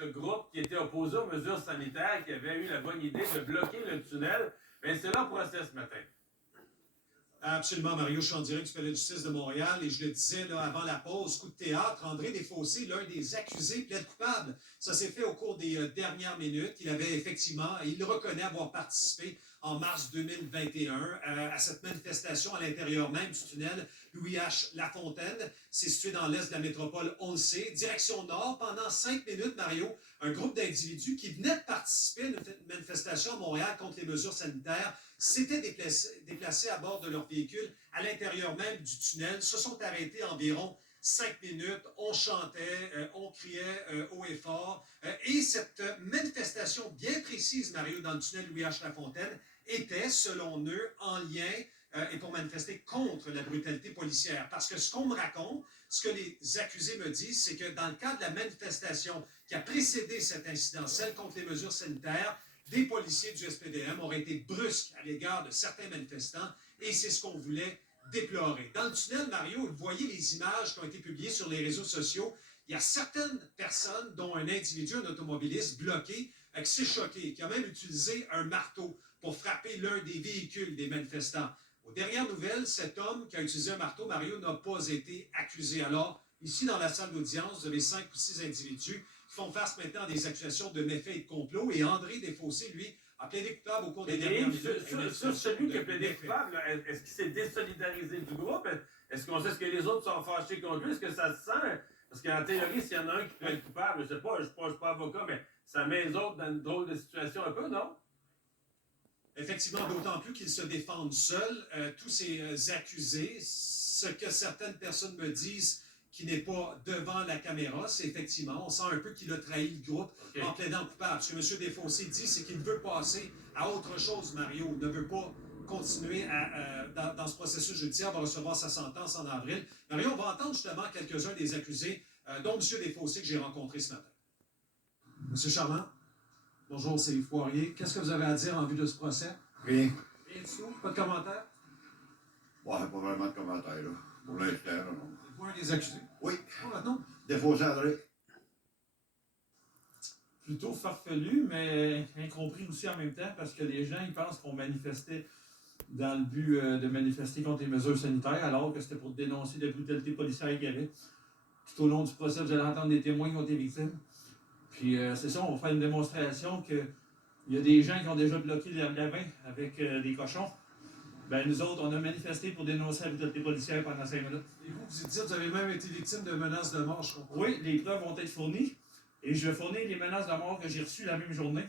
ce groupe qui était opposé aux mesures sanitaires, qui avait eu la bonne idée de bloquer le tunnel, bien, c'est là procès ce matin. Absolument, Mario. Je suis en direct du Palais de justice de Montréal et je le disais là, avant la pause, coup de théâtre, André Desfossés, l'un des accusés, plaide coupable. Ça s'est fait au cours des dernières minutes. Il avait effectivement, il reconnaît avoir participé en mars 2021 à cette manifestation à l'intérieur même du tunnel Louis H. Lafontaine. C'est situé dans l'est de la métropole, on le sait. Direction nord, pendant 5 minutes, Mario, un groupe d'individus qui venaient de participer à une manifestation à Montréal contre les mesures sanitaires s'étaient déplacés à bord de leur véhicule à l'intérieur même du tunnel, se sont arrêtés environ 5 minutes, on chantait, on criait haut et fort. Et cette manifestation bien précise, Mario, dans le tunnel Louis H. Lafontaine, était, selon eux, en lien et pour manifester contre la brutalité policière. Parce que ce qu'on me raconte, ce que les accusés me disent, c'est que dans le cadre de la manifestation qui a précédé cet incident, celle contre les mesures sanitaires, des policiers du SPVM auraient été brusques à l'égard de certains manifestants et c'est ce qu'on voulait déplorer. Dans le tunnel, Mario, vous voyez les images qui ont été publiées sur les réseaux sociaux. Il y a certaines personnes, dont un individu, un automobiliste bloqué, qui s'est choqué, qui a même utilisé un marteau pour frapper l'un des véhicules des manifestants. Aux dernières nouvelles, cet homme qui a utilisé un marteau, Mario, n'a pas été accusé. Alors, ici dans la salle d'audience, vous avez 5 ou 6 individus qui font face maintenant à des accusations de méfaits et de complot. Et André Desfossés, lui, a plaidé coupable au cours des dernières minutes. Sur celui qui a plaidé coupable, est-ce qu'il s'est désolidarisé du groupe? Est-ce qu'on sait que les autres sont fâchés contre lui? Est-ce que ça se sent? Parce qu'en théorie, s'il y en a un qui plaide coupable, je ne sais pas, je ne suis pas avocat, mais ça met les autres dans une drôle de situation un peu, non? Effectivement, d'autant plus qu'ils se défendent seuls, tous ces accusés. Ce que certaines personnes me disent qui n'est pas devant la caméra, c'est effectivement, on sent un peu qu'il a trahi le groupe en plaidant coupable. Ce que M. Desfossés dit, c'est qu'il veut passer à autre chose, Mario. Il ne veut pas continuer dans ce processus judiciaire, va recevoir sa sentence en avril. Mario, on va entendre justement quelques-uns des accusés, dont M. Desfossés que j'ai rencontré ce matin. M. Charland? Bonjour, c'est Yves Poirier. Qu'est-ce que vous avez à dire en vue de ce procès? Rien. Rien du tout? Pas de commentaire? Ouais, pas vraiment de commentaires, là. Pour l'instant, là, non. Vous un des accusés? Oui. Oh, maintenant? Desfossés, André. Plutôt farfelu, mais incompris aussi en même temps, parce que les gens, ils pensent qu'on manifestait dans le but de manifester contre les mesures sanitaires, alors que c'était pour dénoncer la brutalité policière qu'il y avait. Tout au long du procès, vous allez entendre des témoins qui ont été victimes. Puis c'est ça, on va faire une démonstration qu'il y a des gens qui ont déjà bloqué la 20 avec des cochons. Ben nous autres, on a manifesté pour dénoncer la brutalité policière pendant 5 minutes. Et vous dites, vous avez même été victime de menaces de mort, je comprends. Oui, les preuves vont être fournies. Et je vais fournir les menaces de mort que j'ai reçues la même journée.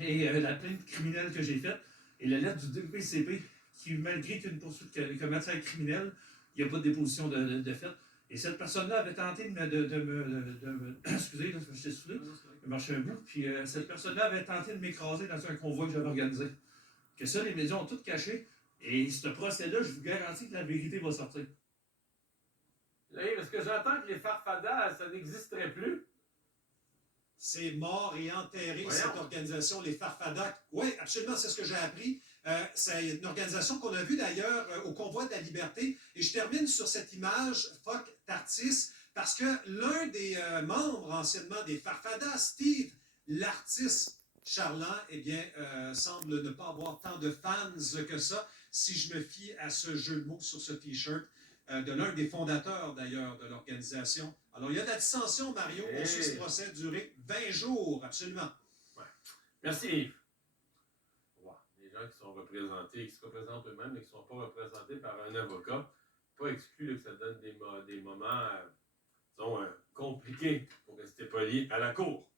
Et la plainte criminelle que j'ai faite. Et la lettre du DPCP, qui, malgré qu'une poursuite commerciale criminelle, il n'y a pas de déposition de fait. Et cette personne-là avait tenté de me excusez, là, je t'ai soufflé, je marchais un bout. Puis cette personne-là avait tenté de m'écraser dans un convoi que j'avais organisé. Que ça, les médias ont tout caché. Et ce procès-là, je vous garantis que la vérité va sortir. Oui, parce que j'entends que les farfadas, ça n'existerait plus. C'est mort et enterré, Voyons. cette organisation, les Farfadak. Oui, absolument, c'est ce que j'ai appris. C'est une organisation qu'on a vue d'ailleurs au Convoi de la Liberté. Et je termine sur cette image, Foc Tartis, parce que l'un des membres anciennement des Farfadas, Steve l'artiste Charland, eh bien, semble ne pas avoir tant de fans que ça, si je me fie à ce jeu de mots sur ce T-shirt. De l'un des fondateurs, d'ailleurs, de l'organisation. Alors, il y a de la dissension, Mario. On suit ce procès durer 20 jours, absolument. Ouais. Merci, Yves. Ouais. Les gens qui sont représentés, qui se représentent eux-mêmes, mais qui ne sont pas représentés par un avocat, pas exclu là, que ça donne des moments, disons, compliqués, pour rester poli, à la cour.